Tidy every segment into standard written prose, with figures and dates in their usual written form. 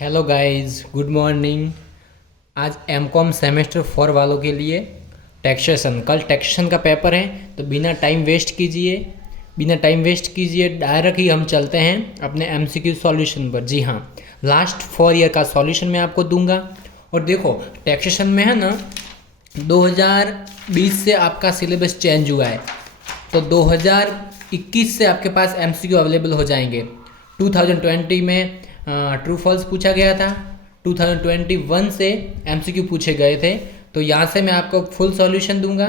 Hello guys, good morning. आज MCom semester 4 वालों के लिए टैक्सेशन, कल टैक्सेशन का पेपर है, तो बिना टाइम वेस्ट कीजिए डायरेक्ट ही हम चलते हैं अपने एमसीक्यू सॉल्यूशन पर। जी हाँ, लास्ट 4 ईयर का सॉल्यूशन मैं आपको दूंगा। और देखो, टैक्सेशन में है ना, 2020 से आपका सिलेबस चेंज हुआ है, तो 2021 से आपके पास एमसीक्यू अवेलेबल हो जाएंगे। 2020 में ट्रू फॉल्स पूछा गया था, 2021 से एमसीक्यू पूछे गए थे, तो यहाँ से मैं आपको फुल सॉल्यूशन दूंगा।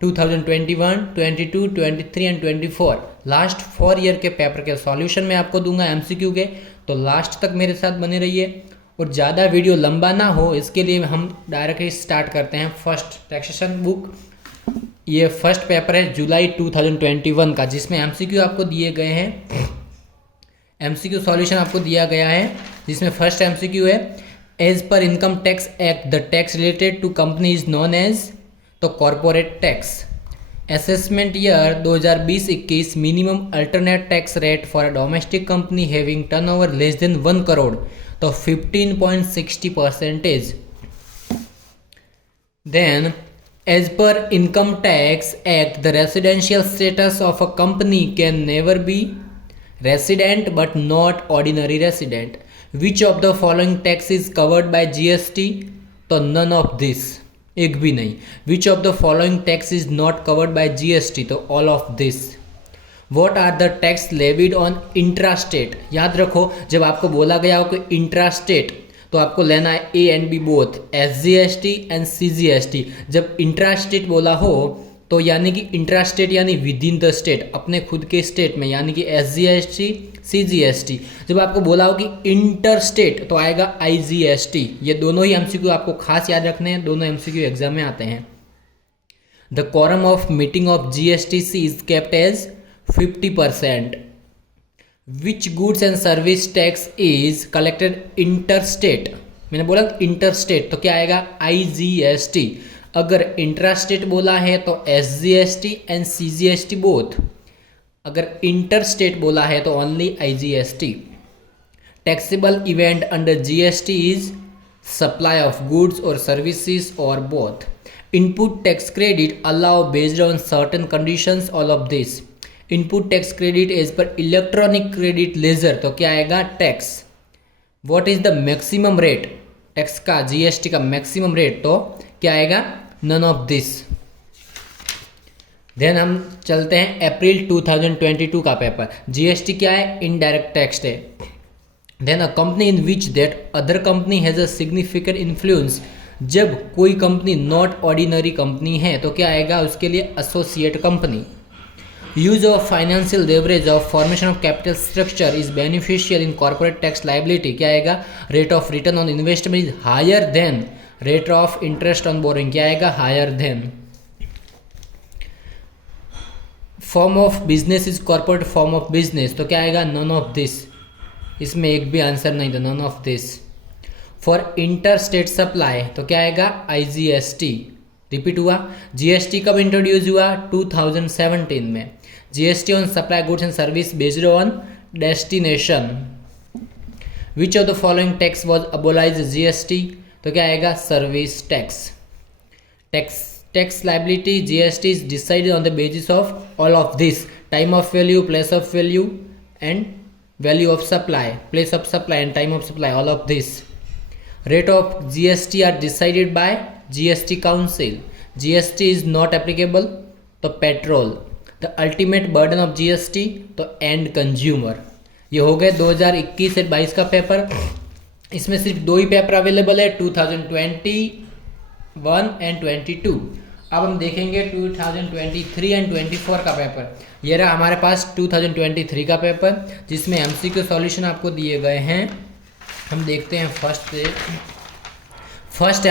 2021, 22, 23 एंड 24 लास्ट 4 ईयर के पेपर के सॉल्यूशन मैं आपको दूंगा एमसीक्यू के, तो लास्ट तक मेरे साथ बने रहिए। और ज़्यादा वीडियो लंबा ना हो इसके लिए हम डायरेक्टली स्टार्ट करते हैं फर्स्ट टैक्सेशन बुक। ये फर्स्ट पेपर है जुलाई 2021 का, जिसमें एमसीक्यू आपको दिए गए हैं, एमसीक्यू सॉल्यूशन आपको दिया गया है, जिसमें फर्स्ट एमसीक्यू है, as per income tax act the tax related to company is known as, तो corporate tax. Assessment year 2020-21 minimum alternate tax rate for a domestic company having turnover less than 1 crore, तो 15.60%। Then as per income tax act the residential status of a company can never be resident but not ordinary resident. Which of the following tax is covered by GST? तो none of this, एक भी नहीं। Which of the following tax is not covered by GST? तो all of this. What are the tax levied on intrastate? याद रखो, जब आपको बोला गया हो कि इंट्रास्टेट, तो आपको लेना है A and B both, SGST and CGST। जब इंट्रास्टेट बोला हो तो यानी कि इंट्रास्टेट यानी विद इन द स्टेट, अपने खुद के स्टेट में, यानी कि SGST, CGST। जब आपको बोला हो कि इंटरस्टेट तो आएगा IGST। ये दोनों ही एमसीक्यू आपको खास याद रखने हैं, दोनों एमसीक्यू एग्जाम में आते हैं। The quorum of meeting of GSTC is kept as 50%. Which goods and service tax is collected interstate? मैंने बोला इंटरस्टेट, तो क्या आएगा? IGST। अगर इंट्रास्टेट बोला है तो SGST एंड CGST बोथ। अगर इंटरस्टेट बोला है तो only IGST। Taxable event under GST is supply of goods और सर्विसेज और both. Input tax credit allow based on certain conditions, all of this. Input tax credit as per electronic credit ledger, तो क्या आएगा? Tax. What is the maximum rate tax का, GST का maximum rate, तो क्या आएगा? None of this. Then हम चलते हैं अप्रैल 2022 का पेपर। GST क्या है? इनडायरेक्ट टैक्स है। Then a company in which that other company has a significant influence, जब कोई कंपनी नॉट ऑर्डिनरी कंपनी है तो क्या आएगा? उसके लिए associate company. Use of financial leverage of formation of capital structure is beneficial in corporate tax liability, क्या आएगा? Rate of return on investment is higher than rate of interest on borrowing, क्या आएगा? Higher than. Form of business is corporate form of business, तो क्या आएगा? None of this। इसमें एक भी आंसर नहीं था, none of this। For interstate supply, तो क्या आएगा? IGST। रिपीट हुआ। GST कब इंट्रोड्यूस हुआ? 2017 में। GST on supply goods and service based on destination. Which of the following tax was abolished GST? तो क्या आएगा? Service tax. Tax liability GST is decided on the basis of all of this: time of value, place of value and value of supply, place of supply and time of supply, all of this. Rate of GST are decided by GST Council. GST is not applicable, तो petrol. The ultimate burden of GST, तो and consumer. ये हो गए 2021 से 22 का paper. इसमें सिर्फ 2 ही paper available है, 2021 एंड 22। अब हम देखेंगे 2023 एंड 24 का पेपर। ये रहा हमारे पास 2023 का पेपर, जिसमें MCQ सॉल्यूशन आपको दिए गए हैं। हम देखते हैं फर्स्ट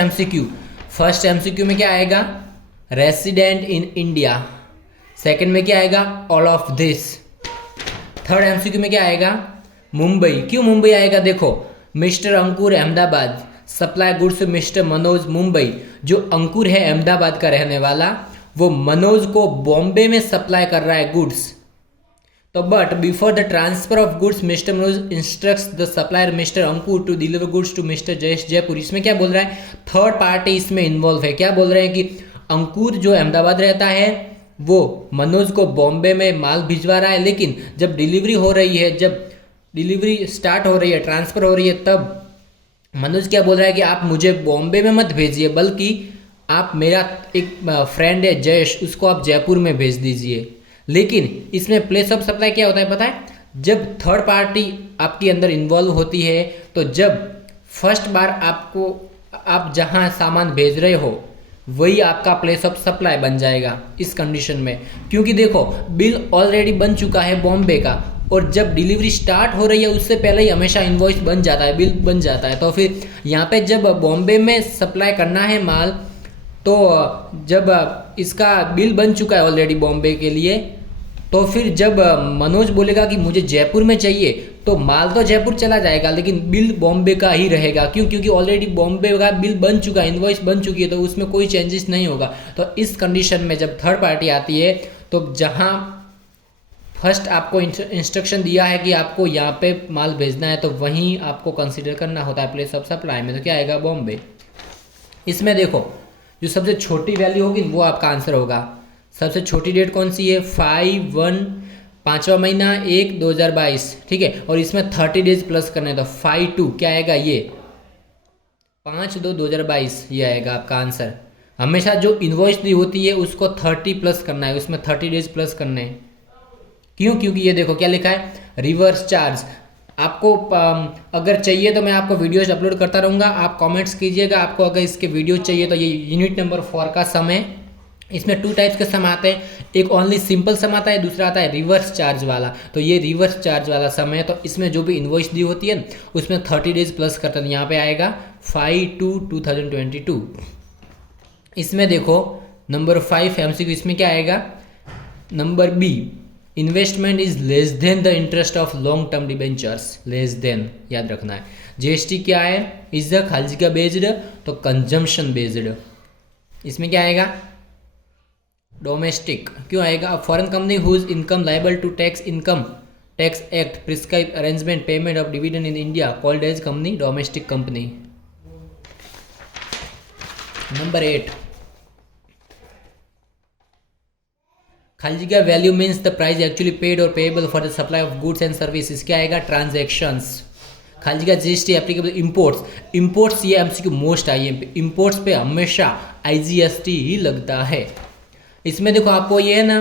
MCQ में क्या आएगा? Resident in India. सेकंड में क्या आएगा? All of this. Third MCQ में क्या आएगा? मुंबई। क्यों मुंबई आएगा? देखो, mister Ankur Ahmedabad supply goods mister Manoj Mumbai. जो अंकुर है अहमदाबाद का रहने वाला, वो मनोज को बॉम्बे में सप्लाई कर रहा है गुड्स, तो but before the transfer of goods mister Manoj instructs the supplier mister Ankur to deliver goods to mister Jayesh Jaipur. इसमें क्या बोल रहा है, थर्ड पार्टी इसमें इन्वॉल्व है। क्या बोल रहे हैं कि अंकुर जो अहमदाबाद रहता है वो मनोज को बॉम्बे में माल भिजवा रहा है, लेकिन जब डिलीवरी हो रही है, जब डिलीवरी स्टार्ट हो रही है, ट्रांसफर हो रही है, तब मनोज क्या बोल रहा है कि आप मुझे बॉम्बे में मत भेजिए, बल्कि आप मेरा एक फ्रेंड है जयेश, उसको आप जयपुर में भेज दीजिए। लेकिन इसमें प्लेस ऑफ सप्लाई क्या होता है पता है, जब थर्ड पार्टी आपके अंदर इन्वॉल्व होती है, तो जब फर्स्ट बार आपको आप जहां सामान भेज रहे हो वही आपका प्लेस ऑफ सप्लाई बन जाएगा इस कंडीशन में। क्योंकि देखो बिल ऑलरेडी बन चुका है बॉम्बे का, और जब डिलीवरी स्टार्ट हो रही है उससे पहले ही हमेशा इनवॉइस बन जाता है, बिल बन जाता है। तो फिर यहाँ पे जब बॉम्बे में सप्लाई करना है माल, तो जब इसका बिल बन चुका है ऑलरेडी बॉम्बे के लिए, तो फिर जब मनोज बोलेगा कि मुझे जयपुर में चाहिए, तो माल तो जयपुर चला जाएगा लेकिन बिल बॉम्बे का ही रहेगा। क्यों? क्योंकि ऑलरेडी बॉम्बे का बिल बन चुका है, इनवॉइस बन चुकी है, तो उसमें कोई चेंजेस नहीं होगा। तो इस कंडीशन में जब थर्ड पार्टी आती है, तो जहाँ फर्स्ट आपको इंस्ट्रक्शन दिया है कि आपको यहाँ पे माल भेजना है, तो वहीं आपको कंसिडर करना होता है प्लेस ऑफ सप्लाई में। तो क्या आएगा? बॉम्बे। इसमें देखो जो सबसे छोटी वैल्यू होगी वो आपका आंसर होगा। सबसे छोटी डेट कौन सी है? 5/1 5वां महीना 1/2022, ठीक है। और इसमें 30 डेज प्लस करना है, तो 5/2 क्या आएगा? ये 5/2/2022 ये आएगा आपका आंसर। हमेशा जो इन्वॉइस दी होती है उसको 30 प्लस करना है, उसमें 30 डेज प्लस करने हैं। क्यों? क्योंकि ये देखो क्या लिखा है, रिवर्स चार्ज। आपको अगर चाहिए तो मैं आपको वीडियोज अपलोड करता रहूँगा, आप कमेंट्स कीजिएगा। आपको अगर इसके वीडियो चाहिए तो ये यूनिट नंबर 4 का सम है। इसमें 2 टाइप्स के सम आते हैं, एक ओनली सिंपल सम आता है, दूसरा आता है रिवर्स चार्ज वाला। तो ये रिवर्स चार्ज वाला सम है, तो इसमें जो भी इन्वॉइस दी होती है उसमें 30 डेज प्लस करते हैं। यहाँ पे आएगा 5/2/2022। इसमें देखो नंबर 5 MCQ, इसमें क्या आएगा? Number B, investment is less than the interest of long term debentures. Less than याद रखना है। जीएसटी क्या है? इज द खालजी का बेस्ड, तो कंजम्पशन बेस्ड। इसमें क्या आएगा? डोमेस्टिक। क्यों आएगा? Foreign company whose income liable to tax income tax act prescribe arrangement payment of dividend in India called as company domestic company. Number 8, खालजी का value means the price actually paid or payable for the supply of goods and services. क्या आएगा? Transactions. खालजी का GST applicable imports. Imports ये MCQ most आई है, imports पे हमेशा आईजीएसटी ही लगता है। इसमें देखो आपको ये है ना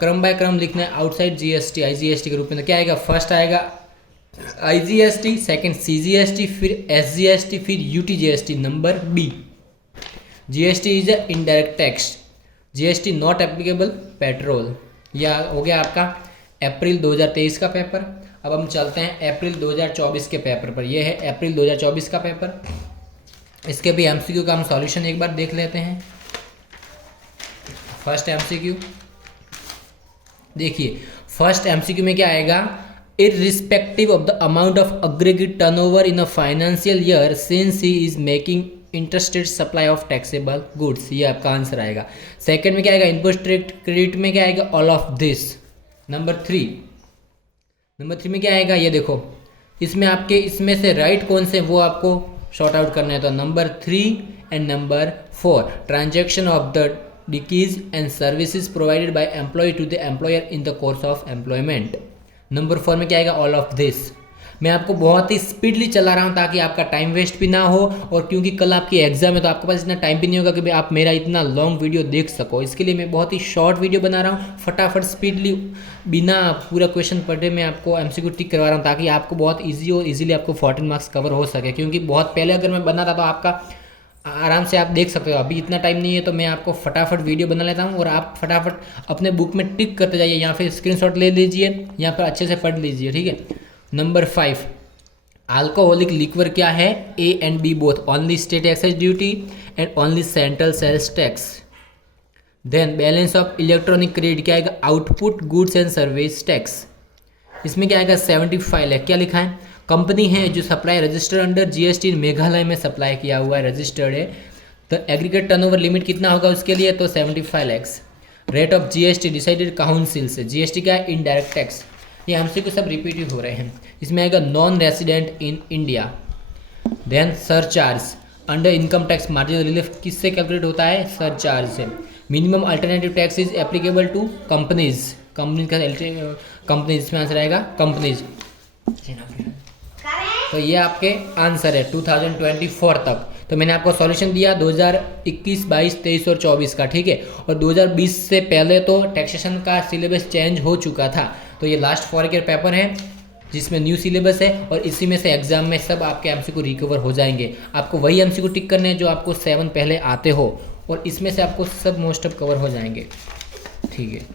क्रम बाय क्रम लिखना है, आउटसाइड जीएसटी आईजीएसटी के रूप में। तो क्या आएगा? फर्स्ट आएगा आईजीएसटी, सेकंड सीजीएसटी, फिर एसजीएसटी, फिर UTGST. Number B, GST is a indirect tax, GST not applicable petrol. यह हो गया आपका अप्रैल 2023 का पेपर। अब हम चलते हैं अप्रैल 2024 के पेपर पर। यह है अप्रैल 2024 का पेपर। इसके भी एमसीक्यू का हम सॉल्यूशन एक बार देख लेते हैं। फर्स्ट एमसीक्यू देखिए, फर्स्ट एमसीक्यू में क्या आएगा? Irrespective of the amount of aggregate turnover in a financial year since he is making interested supply of taxable goods, ये आपका आंसर आएगा। सेकंड में क्या आएगा? इनपुट क्रेडिट में क्या आएगा? All of this. नंबर 3 में क्या आएगा? ये देखो इसमें आपके इसमें से राइट कौन से वो आपको शॉर्ट आउट करना है। तो number 3 and number 4, transaction of the डिकीज and services provided by employee to the employer in the course of employment. Number 4 में क्या आएगा? All of this. मैं आपको बहुत ही स्पीडली चला रहा हूँ ताकि आपका टाइम वेस्ट भी ना हो, और क्योंकि कल आपकी एग्जाम है तो आपके पास इतना टाइम भी नहीं होगा कि भाई आप मेरा इतना लॉन्ग वीडियो देख सको। इसके लिए मैं बहुत ही शॉर्ट वीडियो बना रहा हूँ, फटाफट स्पीडली बिना पूरा क्वेश्चन पढ़े मैं आपको एमसीक्यू टिक करवा रहा हूँ, ताकि आपको बहुत ईजी और ईजिली आपको 14 मार्क्स कवर हो सके। क्योंकि बहुत पहले अगर मैं बनाता तो आपका आराम से आप देख सकते हो, अभी इतना टाइम नहीं है, तो मैं आपको फटाफट वीडियो बना लेता हूँ और आप फटाफट अपने बुक में टिक करते जाइए, या फिर स्क्रीनशॉट ले लीजिए, यहाँ पर अच्छे से पढ़ लीजिए, ठीक है। नंबर 5, अल्कोहलिक लिक्वर क्या है? A and B both, only state excise duty and only central sales tax. Then balance of electronic credit क्या आएगा? Output goods and service tax. इसमें क्या आएगा? 75 लाख। क्या लिखा है? कंपनी है जो supply registered under GST Meghalaya में सप्लाई किया हुआ है, रजिस्टर्ड है। तो एग्रीगेट टर्नओवर लिमिट कितना होगा उसके लिए? तो 75 lakh. Rate of GST decided council से। जीएसटी क्या है? Indirect tax. ये एमसीक्यू सब रिपीट हो रहे हैं। इसमें आएगा non resident in India. Then surcharge under income tax marginal relief किससे कैलकुलेट होता है? सरचार्ज से। Minimum alternative tax is applicable to companies. Company का कंपनीज, इसमें आंसर आएगा कंपनीज। तो ये आपके आंसर है 2024 तक। तो मैंने आपको सॉल्यूशन दिया 2021, 22, 23 और 24 का, ठीक है। और 2020 से पहले तो टैक्सेशन का सिलेबस चेंज हो चुका था। तो ये लास्ट 4 ईयर पेपर है जिसमें न्यू सिलेबस है, और इसी में से एग्जाम में सब आपके एमसीक्यू रिकवर हो जाएंगे। आपको वही एमसीक्यू टिक करने हैं जो आपको 7 पहले आते हो, और इसमें से आपको सब मोस्ट ऑफ कवर हो जाएंगे, ठीक है।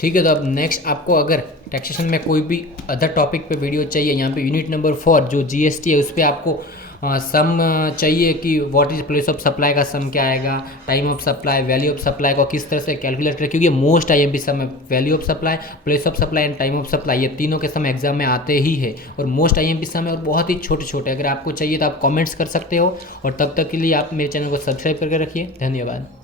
ठीक है, तो अब नेक्स्ट आपको अगर टैक्सेशन में कोई भी अदर टॉपिक पे वीडियो चाहिए, यहाँ पे यूनिट नंबर 4 जो जीएसटी है उस पर आपको सम चाहिए कि what is place of supply का सम क्या आएगा, time of supply, value of supply को किस तरह से कैलकुलेट करें, क्योंकि मोस्ट आईएमपी सम है। Value of supply, place of supply and time of supply, ये तीनों के सम एग्जाम में आते ही है, और मोस्ट आईएमपी सम है, और बहुत ही छोटे छोटे। अगर आपको चाहिए तो आप कमेंट्स कर सकते हो, और तब तक के लिए आप मेरे चैनल को सब्सक्राइब करके रखिए। धन्यवाद।